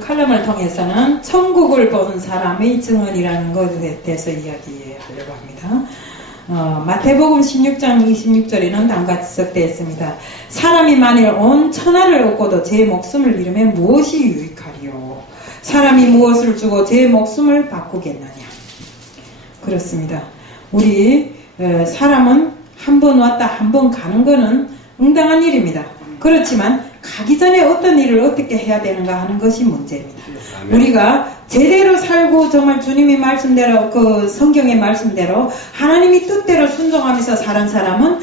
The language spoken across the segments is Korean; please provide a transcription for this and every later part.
칼럼을 통해서는 천국을 본 사람의 증언이라는 것에 대해서 이야기하려고 합니다. 마태복음 16장 26절에는 다음같이 적되어 있습니다. 사람이 만일 온 천하를 얻고도 제 목숨을 잃으면 무엇이 유익하리요? 사람이 무엇을 주고 제 목숨을 바꾸겠느냐? 그렇습니다. 우리 사람은 한 번 왔다 한 번 가는 거는 응당한 일입니다. 그렇지만 가기 전에 어떤 일을 어떻게 해야 되는가 하는 것이 문제입니다. 우리가 제대로 살고 정말 주님이 말씀대로 그 성경의 말씀대로 하나님이 뜻대로 순종하면서 사는 사람은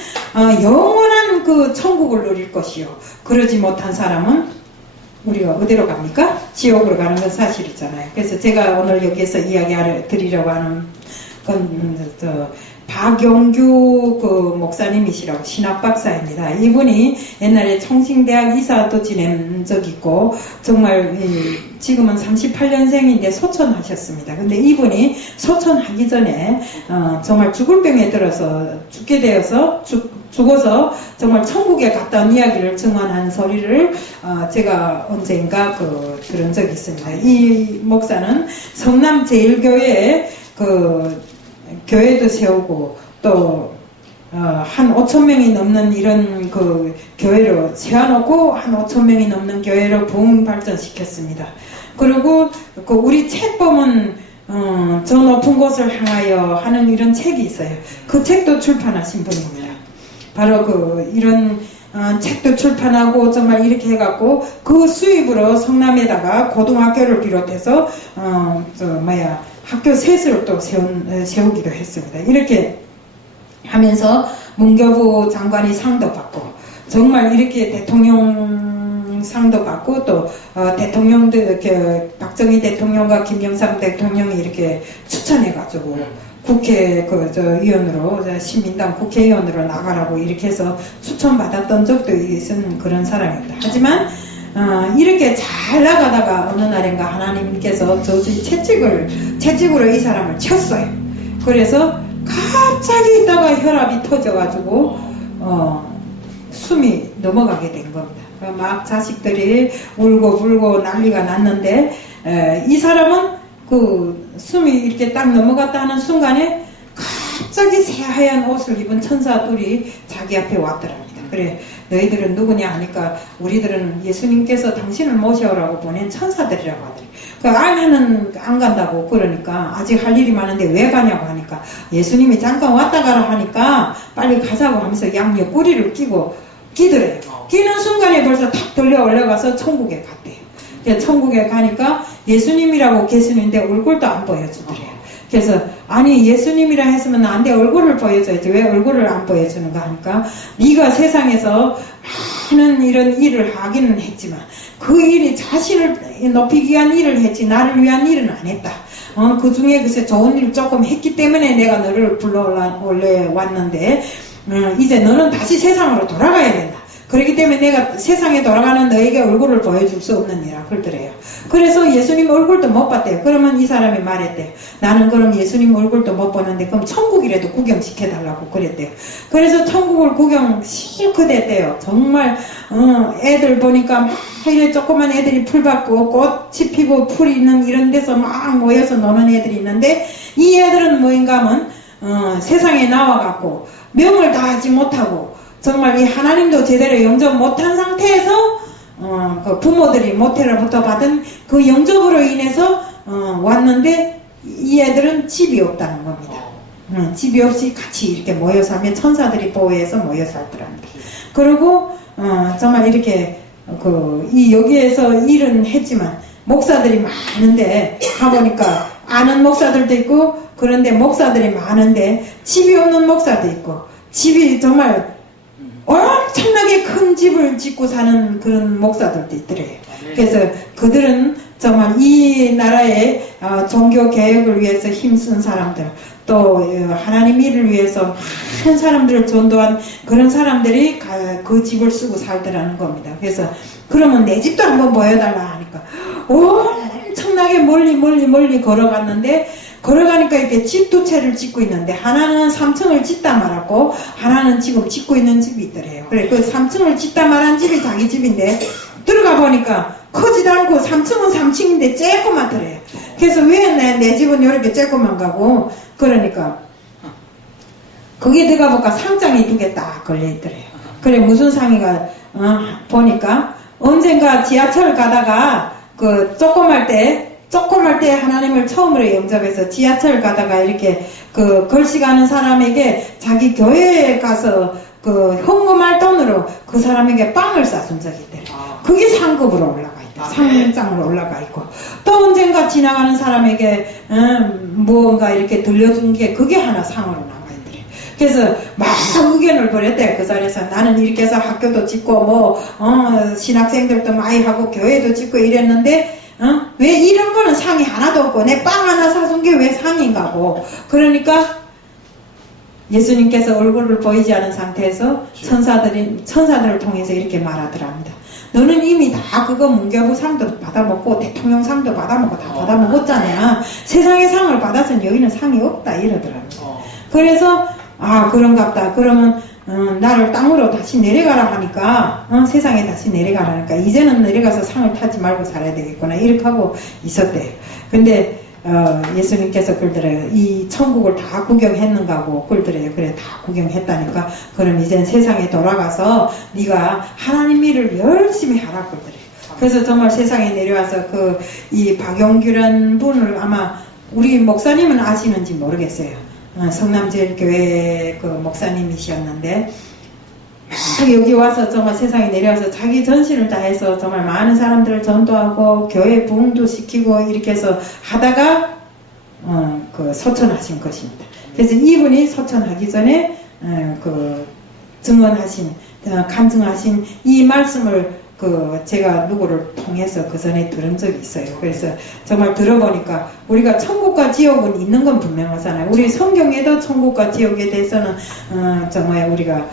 영원한 그 천국을 누릴 것이요. 그러지 못한 사람은 우리가 어디로 갑니까? 지옥으로 가는 건 사실이잖아요. 그래서 제가 오늘 여기에서 이야기 드리려고 하는 건 박용규 그 목사님이시라고 신학박사입니다. 이분이 옛날에 총신대학 이사도 지낸 적 있고 정말 지금은 38년생인데 소천하셨습니다. 근데 이분이 소천하기 전에 정말 죽을 병에 들어서 죽게 되어서 죽어서 정말 천국에 갔다는 이야기를 증언한 소리를 제가 언젠가 들은 적이 있습니다. 이 목사는 성남제일교회에 교회도 세우고 또 한 5,000명이 넘는 이런 교회로 세워놓고 한 5,000명이 넘는 교회로 부흥 발전시켰습니다. 그리고 우리 책 보면 저 높은 곳을 향하여 하는 이런 책이 있어요. 그 책도 출판하신 분입니다. 바로 이런 책도 출판하고 정말 이렇게 해갖고 그 수입으로 성남에다가 고등학교를 비롯해서 학교 셋을 또 세우기도 했습니다. 이렇게 하면서 문교부 장관이 상도 받고 정말 이렇게 대통령 상도 받고 또 대통령들 박정희 대통령과 김영삼 대통령이 이렇게 추천해가지고 국회 위원으로 시민당 국회의원으로 나가라고 이렇게 해서 추천받았던 적도 있은 그런 사람입니다. 하지만 이렇게 잘 나가다가 어느 날인가 하나님께서 저주의 채찍으로 이 사람을 쳤어요. 그래서 갑자기 있다가 혈압이 터져가지고 숨이 넘어가게 된 겁니다. 막 자식들이 울고 불고 난리가 났는데 이 사람은 숨이 이렇게 딱 넘어갔다 하는 순간에 갑자기 새하얀 옷을 입은 천사 둘이 자기 앞에 왔더랍니다. 그래, 너희들은 누구냐 하니까 우리들은 예수님께서 당신을 모셔오라고 보낸 천사들이라고 하더래. 아내는 안 간다고 그러니까 아직 할 일이 많은데 왜 가냐고 하니까 예수님이 잠깐 왔다 가라 하니까 빨리 가자고 하면서 양옆 꼬리를 끼더래요. 끼는 순간에 벌써 탁 돌려 올라가서 천국에 갔대요. 천국에 가니까 예수님이라고 계시는데 얼굴도 안 보여주더래요. 그래서 아니 예수님이라 했으면 안 돼, 얼굴을 보여줘야지 왜 얼굴을 안 보여주는가 하니까 네가 세상에서 많은 이런 일을 하기는 했지만 그 일이 자신을 높이기 위한 일을 했지 나를 위한 일은 안 했다. 그 중에 글쎄 좋은 일 조금 했기 때문에 내가 너를 불러왔는데 이제 너는 다시 세상으로 돌아가야 된다. 그렇기 때문에 내가 세상에 돌아가는 너에게 얼굴을 보여줄 수 없느니라 그러더래요. 그래서 예수님 얼굴도 못 봤대요. 그러면 이 사람이 말했대요. 나는 그럼 예수님 얼굴도 못 보는데 그럼 천국이라도 구경시켜달라고 그랬대요. 그래서 천국을 구경 실컷 했대요. 정말 애들 보니까 막 이래 조그만 애들이 풀 받고 꽃이 피고 풀이 있는 이런 데서 막 모여서 노는 애들이 있는데 이 애들은 뭐인가 하면 세상에 나와갖고 명을 다하지 못하고 정말 이 하나님도 제대로 영접 못한 상태에서 그 부모들이 모태로부터 받은 그 영접으로 인해서 왔는데 이 애들은 집이 없다는 겁니다. 집이 없이 같이 이렇게 모여 살면 천사들이 보호해서 모여 살더랍니다. 그리고 정말 이렇게 여기에서 일은 했지만 목사들이 많은데 가보니까 아는 목사들도 있고 그런데 목사들이 많은데 집이 없는 목사도 있고 집이 정말 엄청나게 큰 집을 짓고 사는 그런 목사들도 있더래요. 그래서 그들은 정말 이 나라의 종교 개혁을 위해서 힘쓴 사람들 또 하나님 일을 위해서 많은 사람들을 전도한 그런 사람들이 그 집을 쓰고 살더라는 겁니다. 그래서 그러면 내 집도 한번 보여달라 하니까 엄청나게 멀리 걸어갔는데 걸어가니까 이렇게 집 두 채를 짓고 있는데 하나는 3층을 짓다 말았고 하나는 지금 짓고 있는 집이 있더래요. 그래 그 3층을 짓다 말한 집이 자기 집인데 들어가 보니까 크지도 않고 3층은 3층인데 쬐꼬맣더래요. 그래서 왜 내 집은 이렇게 쬐꼬만가고 그러니까 거기에 들어가볼까 상장이 2개 딱 걸려있더래요. 그래 무슨 상이가 보니까 언젠가 지하철 가다가 그 조그말 때 하나님을 처음으로 영접해서 지하철 가다가 이렇게 그 걸식하는 사람에게 자기 교회에 가서 그 헌금할 돈으로 그 사람에게 빵을 싸준 적이 있대요. 그게 상급으로 올라가 있다. 상장으로 올라가 있고 또 언젠가 지나가는 사람에게 무언가 이렇게 들려준 게 그게 하나 상으로 남아 있더래요. 그래서 막 의견을 벌였대. 그 자리에서 나는 이렇게 해서 학교도 짓고 신학생들도 많이 하고 교회도 짓고 이랬는데 왜 이런 거는 상이 하나도 없고 내 빵 하나 사준 게 왜 상인가고. 그러니까 예수님께서 얼굴을 보이지 않은 상태에서 천사들을 통해서 이렇게 말하더랍니다. 너는 이미 다 그거 문교부 상도 받아먹고 대통령 상도 받아먹고 다 받아먹었잖아. 세상의 상을 받아서는 여기는 상이 없다 이러더랍니다. 그래서 그런갑다. 그러면 나를 땅으로 다시 내려가라 하니까 세상에 다시 내려가라 하니까 이제는 내려가서 상을 타지 말고 살아야 되겠구나 이렇게 하고 있었대요. 근데 예수님께서 그러더래요. 이 천국을 다 구경했는가고 그러더래요. 그래 다 구경했다니까 그럼 이젠 세상에 돌아가서 네가 하나님 일을 열심히 하라 그러더래요. 그래서 정말 세상에 내려와서 이 박용규라는 분을 아마 우리 목사님은 아시는지 모르겠어요. 성남제일교회 그 목사님이셨는데 여기 와서 정말 세상에 내려와서 자기 전신을 다해서 정말 많은 사람들을 전도하고 교회 부흥도 시키고 이렇게 해서 하다가 소천하신 것입니다. 그래서 이분이 소천하기 전에 간증하신 이 말씀을 제가 누구를 통해서 그 전에 들은 적이 있어요. 그래서 정말 들어보니까 우리가 천국과 지옥은 있는 건 분명하잖아요. 우리 성경에도 천국과 지옥에 대해서는 정말 우리가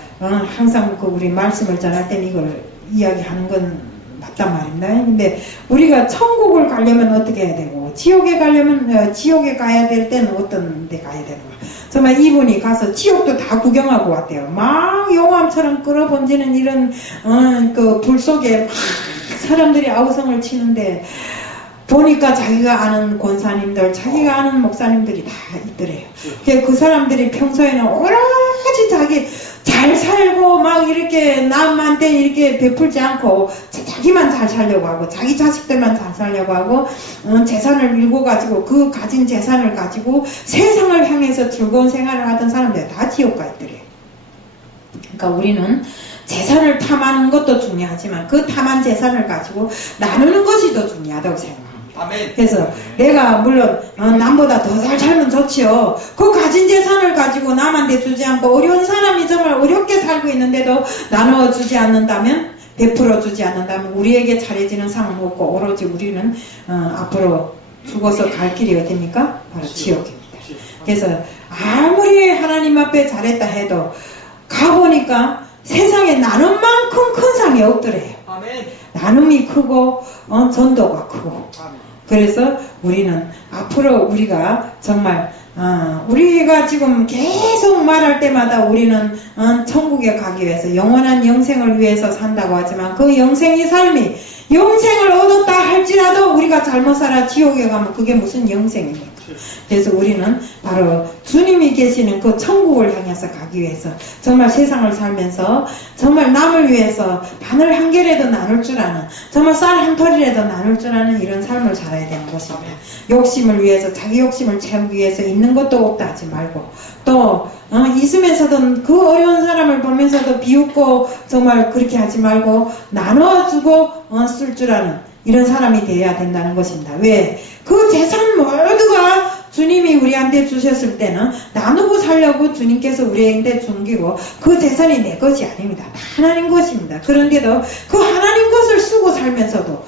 항상 우리 말씀을 전할 때는 이걸 이야기하는 건 맞단 말입니다. 근데 우리가 천국을 가려면 어떻게 해야 되고 지옥에 가려면 지옥에 가야 될 때는 어떤 데 가야 되는가. 정말 이분이 가서 지옥도 다 구경하고 왔대요. 막 용암처럼 끌어번지는 이런 불 속에 막 사람들이 아우성을 치는데 보니까 자기가 아는 권사님들, 자기가 아는 목사님들이 다 있더래요. 그 사람들이 평소에는 오로지 자기 잘 살고 막 이렇게 남한테 이렇게 베풀지 않고 자기만 잘 살려고 하고 자기 자식들만 잘 살려고 하고 재산을 일궈 가지고 그 가진 재산을 가지고 세상을 향해서 즐거운 생활을 하던 사람들 다 지옥 가 있더래요. 그러니까 우리는 재산을 탐하는 것도 중요하지만 그 탐한 재산을 가지고 나누는 것이 더 중요하다고 생각합니다. 그래서 내가 물론 남보다 더 잘 살면 좋지요. 그 가진 재산을 가지고 남한테 주지 않고 어려운 사람이 정말 어렵게 살고 있는데도 나누어 주지 않는다면 베풀어 주지 않는다면 우리에게 차려지는 상은 없고 오로지 우리는 앞으로 죽어서 갈 길이 어딥니까? 바로 지옥입니다. 그래서 아무리 하나님 앞에 잘했다 해도 가보니까 세상에 나눔 만큼 큰 상이 없더래요. 나눔이 크고 전도가 크고. 그래서 우리는 앞으로 우리가 정말 우리가 지금 계속 말할 때마다 우리는 천국에 가기 위해서 영원한 영생을 위해서 산다고 하지만 그 영생의 삶이 영생을 얻었다 할지라도 우리가 잘못 살아 지옥에 가면 그게 무슨 영생입니까? 그래서 우리는 바로 주님이 계시는 그 천국을 향해서 가기 위해서 정말 세상을 살면서 정말 남을 위해서 바늘 한 개라도 나눌 줄 아는 정말 쌀 한 톨이라도 나눌 줄 아는 이런 삶을 살아야 되는 것입니다. 욕심을 위해서 자기 욕심을 채우기 위해서 있는 것도 없다 하지 말고 또 있으면서도 그 어려운 사람을 보면서도 비웃고 정말 그렇게 하지 말고 나눠주고 쓸 줄 아는 이런 사람이 되어야 된다는 것입니다. 왜? 그 재산 모두가 주님이 우리한테 주셨을 때는 나누고 살려고 주님께서 우리한테 준기고 그 재산이 내 것이 아닙니다. 하나님 것입니다. 그런데도 그 하나님 것을 쓰고 살면서도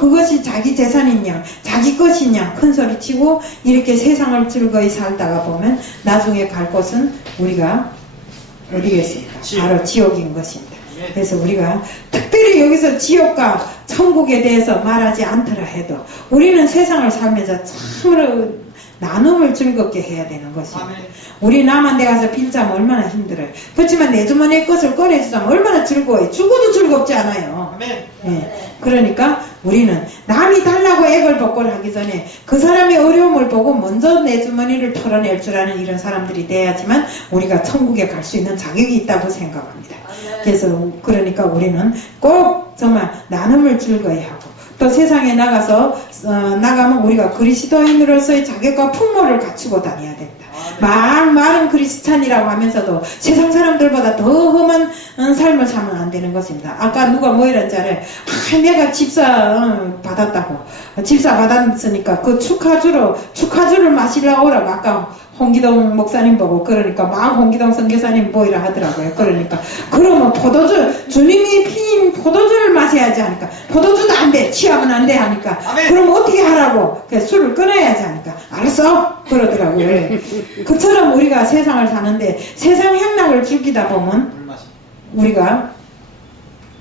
그것이 자기 재산인 양 자기 것인 양 큰소리치고 이렇게 세상을 즐거이 살다가 보면 나중에 갈 곳은 우리가 어디겠습니까? 바로 지옥인 것입니다. 그래서 우리가 특별히 여기서 지옥과 천국에 대해서 말하지 않더라 해도 우리는 세상을 살면서 참으로 나눔을 즐겁게 해야 되는 것입니다. 우리 남한 데 가서 빌자면 얼마나 힘들어요. 그렇지만 내 주머니의 것을 꺼내주자면 얼마나 즐거워요. 죽어도 즐겁지 않아요. 네. 그러니까 우리는 남이 달라고 애걸복걸 하기 전에 그 사람의 어려움을 보고 먼저 내 주머니를 털어낼 줄 아는 이런 사람들이 돼야지만 우리가 천국에 갈 수 있는 자격이 있다고 생각합니다. 그래서 그러니까 우리는 꼭 정말 나눔을 즐거이 하고 또 세상에 나가면 우리가 그리스도인으로서의 자격과 풍모를 갖추고 다녀야 됩니다. 막 말은 크리스찬이라고 하면서도 세상 사람들보다 더 험한 삶을 살면 안 되는 것입니다. 아까 누가 뭐 이런 자를 내가 집사 받았다고 집사 받았으니까 그 축하주를 마시려고 오라고 아까 홍기동 목사님 보고 그러니까 막 홍기동 선교사님 보이라 하더라고요. 그러니까 그러면 주님이 피인 포도주를 마셔야지 하니까 포도주도 안 돼, 취하면 안 돼 하니까 그럼 어떻게 하라고? 술을 끊어야지 하니까 알았어 그러더라고요. 그처럼 우리가 세상을 사는데 세상 향락을 즐기다 보면 우리가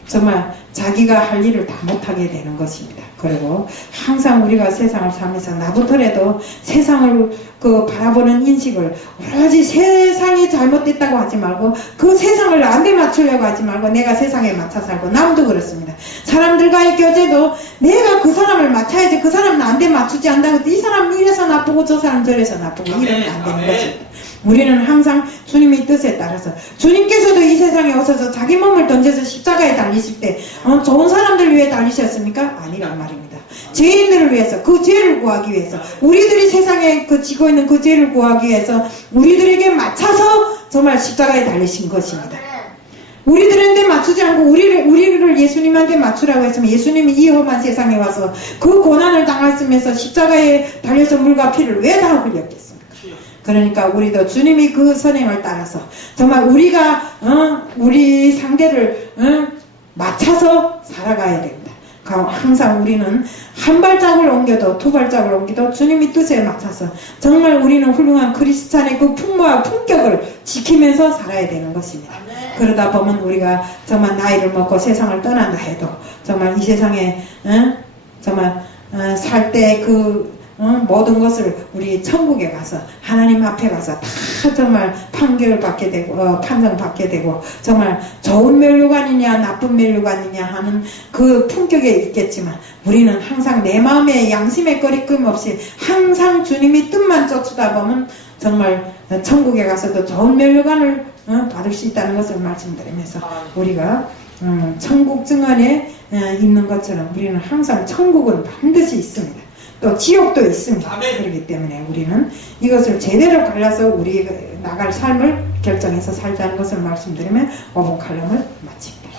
정말 자기가 할 일을 다 못하게 되는 것입니다. 그리고 항상 우리가 세상을 살면서 나부터라도 세상을 바라보는 인식을 오로지 세상이 잘못됐다고 하지 말고 그 세상을 나한테 맞추려고 하지 말고 내가 세상에 맞춰 살고 남도 그렇습니다. 사람들과의 교제도 내가 그 사람을 맞춰야지 그 사람 나한테 맞추지 않는다고 이 사람 이래서 나쁘고 저 사람 저래서 나쁘고 이러면 안 되는 것입니다. 우리는 항상 주님의 뜻에 따라서 주님께서도 이 세상에 오셔서 자기 몸을 던져서 십자가에 달리실 때 좋은 사람들 위해 달리셨습니까? 아니란 말입니다. 죄인들을 위해서 그 죄를 구하기 위해서 우리들이 세상에 지고 있는 그 죄를 구하기 위해서 우리들에게 맞춰서 정말 십자가에 달리신 것입니다. 우리들한테 맞추지 않고 우리를 예수님한테 맞추라고 했으면 예수님이 이 험한 세상에 와서 그 고난을 당하시면서 십자가에 달려서 물과 피를 왜 다 흘렸겠습니까? 그러니까 우리도 주님이 그 선행을 따라서 정말 우리가 우리 상대를 맞춰서 살아가야 됩니다. 항상 우리는 한 발짝을 옮겨도 두 발짝을 옮겨도 주님의 뜻에 맞춰서 정말 우리는 훌륭한 크리스찬의 그 풍모와 품격을 지키면서 살아야 되는 것입니다. 그러다 보면 우리가 정말 나이를 먹고 세상을 떠난다 해도 정말 이 세상에 정말 살 때 모든 것을 우리 천국에 가서 하나님 앞에 가서 다 정말 판결받게 되고 판정받게 되고 정말 좋은 면류관이냐 나쁜 면류관이냐 하는 그 품격에 있겠지만 우리는 항상 내 마음에 양심의 거리낌 없이 항상 주님의 뜻만 쫓다 보면 정말 천국에 가서도 좋은 면류관을 받을 수 있다는 것을 말씀드리면서 우리가 천국 증언에 있는 것처럼 우리는 항상 천국은 반드시 있습니다. 또 지옥도 있습니다. 그렇기 때문에 우리는 이것을 제대로 갈라서 우리 나갈 삶을 결정해서 살자는 것을 말씀드리면 5분 칼럼을 마칩니다.